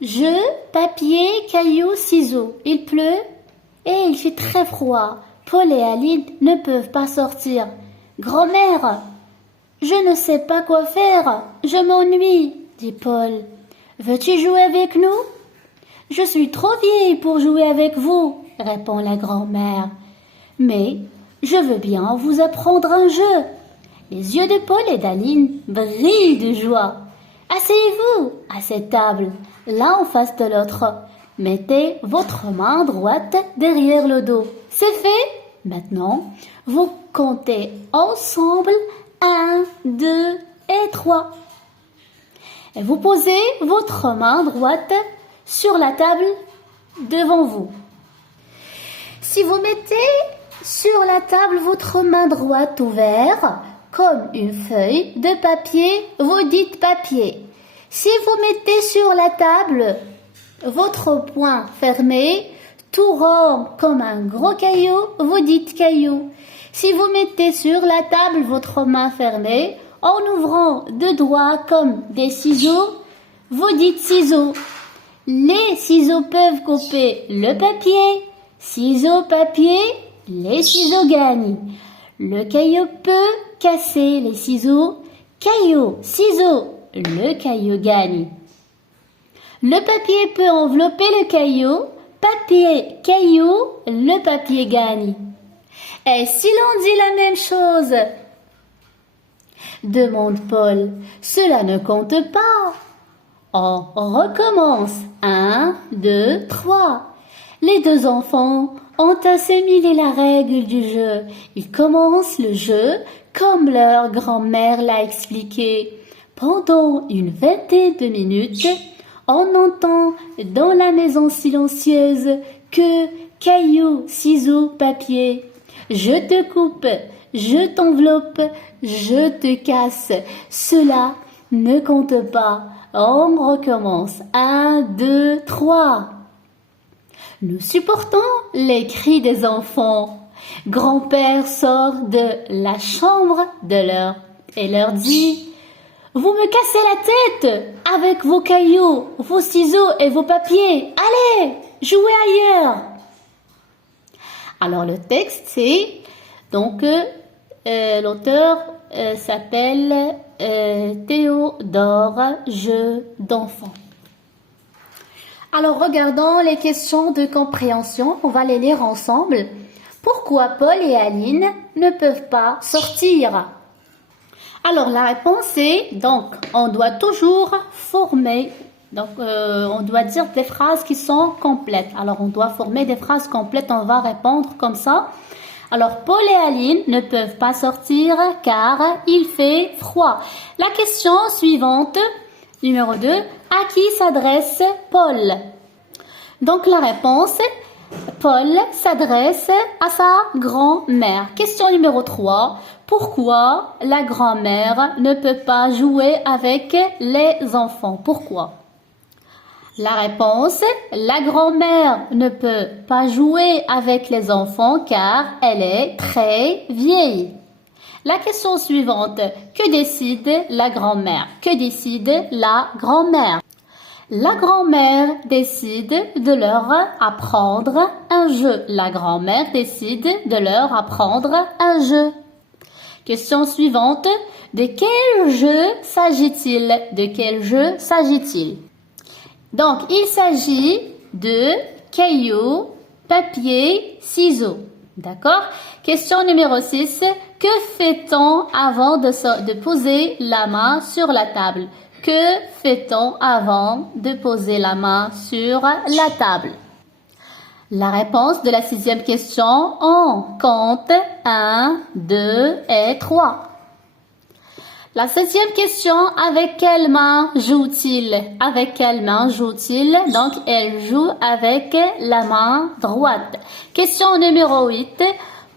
Jeu, papier, cailloux, ciseaux. Il pleut et il fait très froid. Paul et Aline ne peuvent pas sortir. Grand-mère, je ne sais pas quoi faire. Je m'ennuie, dit Paul. Veux-tu jouer avec nous? Je suis trop vieille pour jouer avec vous, répond la grand-mère. Mais je veux bien vous apprendre un jeu. Les yeux de Paul et d'Aline brillent de joie. Asseyez-vous à cette table, l'un en face de l'autre. Mettez votre main droite derrière le dos. C'est fait? Maintenant, vous comptez ensemble 1, 2 et 3. Et vous posez votre main droite sur la table devant vous. Si vous mettez sur la table votre main droite ouverte, comme une feuille de papier, vous dites papier. Si vous mettez sur la table votre poing fermé, tout rond comme un gros caillou, vous dites caillou. Si vous mettez sur la table votre main fermée, en ouvrant deux doigts comme des ciseaux, vous dites ciseaux. Les ciseaux peuvent couper le papier. Ciseaux, papier, les ciseaux gagnent. Le caillou peut casser les ciseaux. Caillou, ciseaux, le caillou gagne. Le papier peut envelopper le caillou. Papier, caillou, le papier gagne. Et si l'on dit la même chose? Demande Paul. Cela ne compte pas. On recommence. 1, 2, 3. Les deux enfants ont assimilé la règle du jeu. Ils commencent le jeu comme leur grand-mère l'a expliqué. Pendant une vingtaine de minutes, on entend dans la maison silencieuse que cailloux, ciseaux, papier. Je te coupe, je t'enveloppe, je te casse. Cela ne compte pas. On recommence. 1, 2, 3. Nous supportons les cris des enfants. Grand-père sort de la chambre et leur dit « Vous me cassez la tête avec vos cailloux, vos ciseaux et vos papiers. Allez, jouez ailleurs !» Alors le texte c'est, donc l'auteur s'appelle Théodore, jeu d'enfant. Alors regardons les questions de compréhension, on va les lire ensemble. Pourquoi Paul et Aline ne peuvent pas sortir? Alors la réponse est, donc on doit toujours former, donc on doit dire des phrases qui sont complètes. Alors on doit former des phrases complètes, on va répondre comme ça. Alors Paul et Aline ne peuvent pas sortir car il fait froid. La question suivante, numéro 2, à qui s'adresse Paul? Donc la réponse, Paul s'adresse à sa grand-mère. Question numéro 3, pourquoi la grand-mère ne peut pas jouer avec les enfants? Pourquoi? La réponse, la grand-mère ne peut pas jouer avec les enfants car elle est très vieille. La question suivante, que décide la grand-mère? Que décide la grand-mère? La grand-mère décide de leur apprendre un jeu. La grand-mère décide de leur apprendre un jeu. Question suivante, de quel jeu s'agit-il? De quel jeu s'agit-il? Donc, il s'agit de cailloux, papier, ciseaux. D'accord? Question numéro 6. Que fait-on avant de poser la main sur la table? Que fait-on avant de poser la main sur la table? La réponse de la 6e question, on compte 1, 2 et 3. La 7e question, avec quelle main joue-t-il? Avec quelle main joue-t-il? Donc, elle joue avec la main droite. Question numéro 8.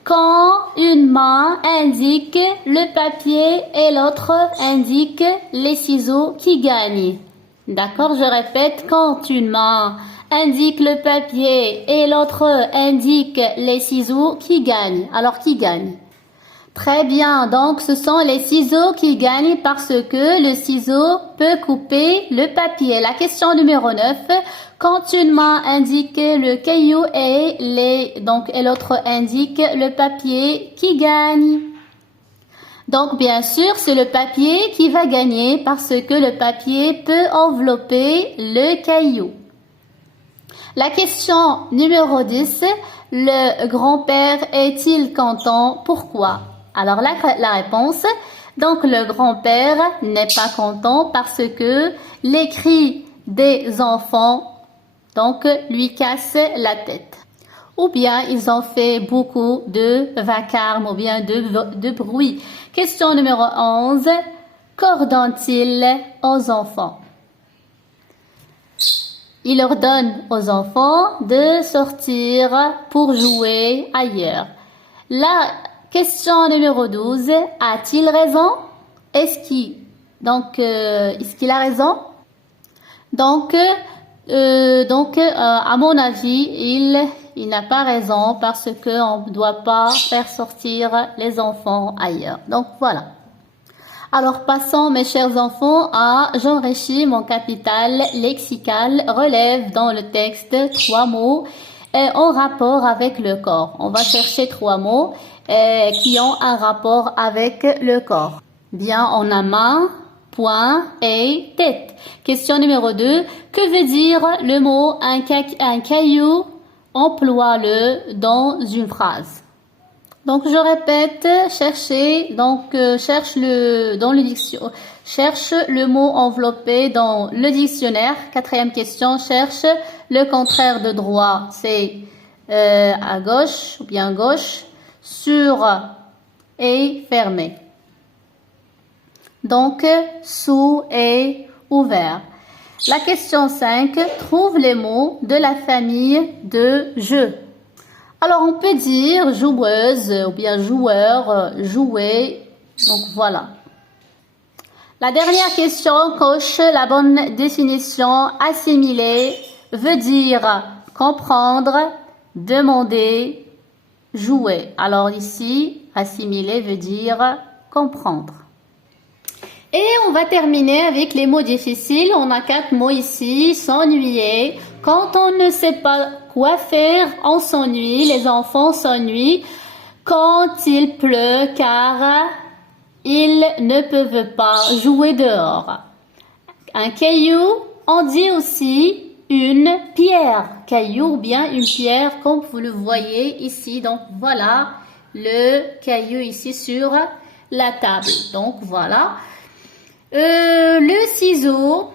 Quand une main indique le papier et l'autre indique les ciseaux, qui gagne? D'accord, je répète, quand une main indique le papier et l'autre indique les ciseaux, qui gagne? Alors, qui gagne? Très bien, donc ce sont les ciseaux qui gagnent parce que le ciseau peut couper le papier. La question numéro 9, quand une main indique le caillou et l'autre indique le papier, qui gagne? Donc bien sûr, c'est le papier qui va gagner parce que le papier peut envelopper le caillou. La question numéro 10, le grand-père est-il content? Pourquoi? Alors la réponse, donc le grand-père n'est pas content parce que les cris des enfants lui cassent la tête. Ou bien ils ont fait beaucoup de vacarme ou bien de bruit. Question numéro 11, qu'ordonne-t-il aux enfants? Il ordonne aux enfants de sortir pour jouer ailleurs. La question numéro 12, a-t-il raison? Est-ce qu'il a raison? À mon avis, il n'a pas raison parce qu'on ne doit pas faire sortir les enfants ailleurs. Donc voilà. Alors passons, mes chers enfants, à j'enrichis mon capital lexical, relève dans le texte 3 mots en rapport avec le corps. On va chercher 3 mots qui ont un rapport avec le corps. Bien, on a main, poing et tête. Question numéro 2. Que veut dire le mot un caillou? Emploie-le dans une phrase. Donc je répète, cherche le mot enveloppé dans le dictionnaire. 4e question, cherche le contraire de droit, c'est à gauche ou bien gauche, sur et fermé. Donc sous et ouvert. La question 5, trouve les mots de la famille de jeu. Alors, on peut dire joueuse ou bien joueur, jouer. Donc, voilà. La dernière question, coche la bonne définition. Assimiler veut dire comprendre, demander, jouer. Alors ici, assimiler veut dire comprendre. Et on va terminer avec les mots difficiles. On a 4 mots ici. S'ennuyer. Quand on ne sait pas quoi faire, on s'ennuie. Les enfants s'ennuient quand il pleut car ils ne peuvent pas jouer dehors. Un caillou, on dit aussi une pierre. Caillou ou bien une pierre comme vous le voyez ici. Donc voilà le caillou ici sur la table. Donc voilà. Le ciseau.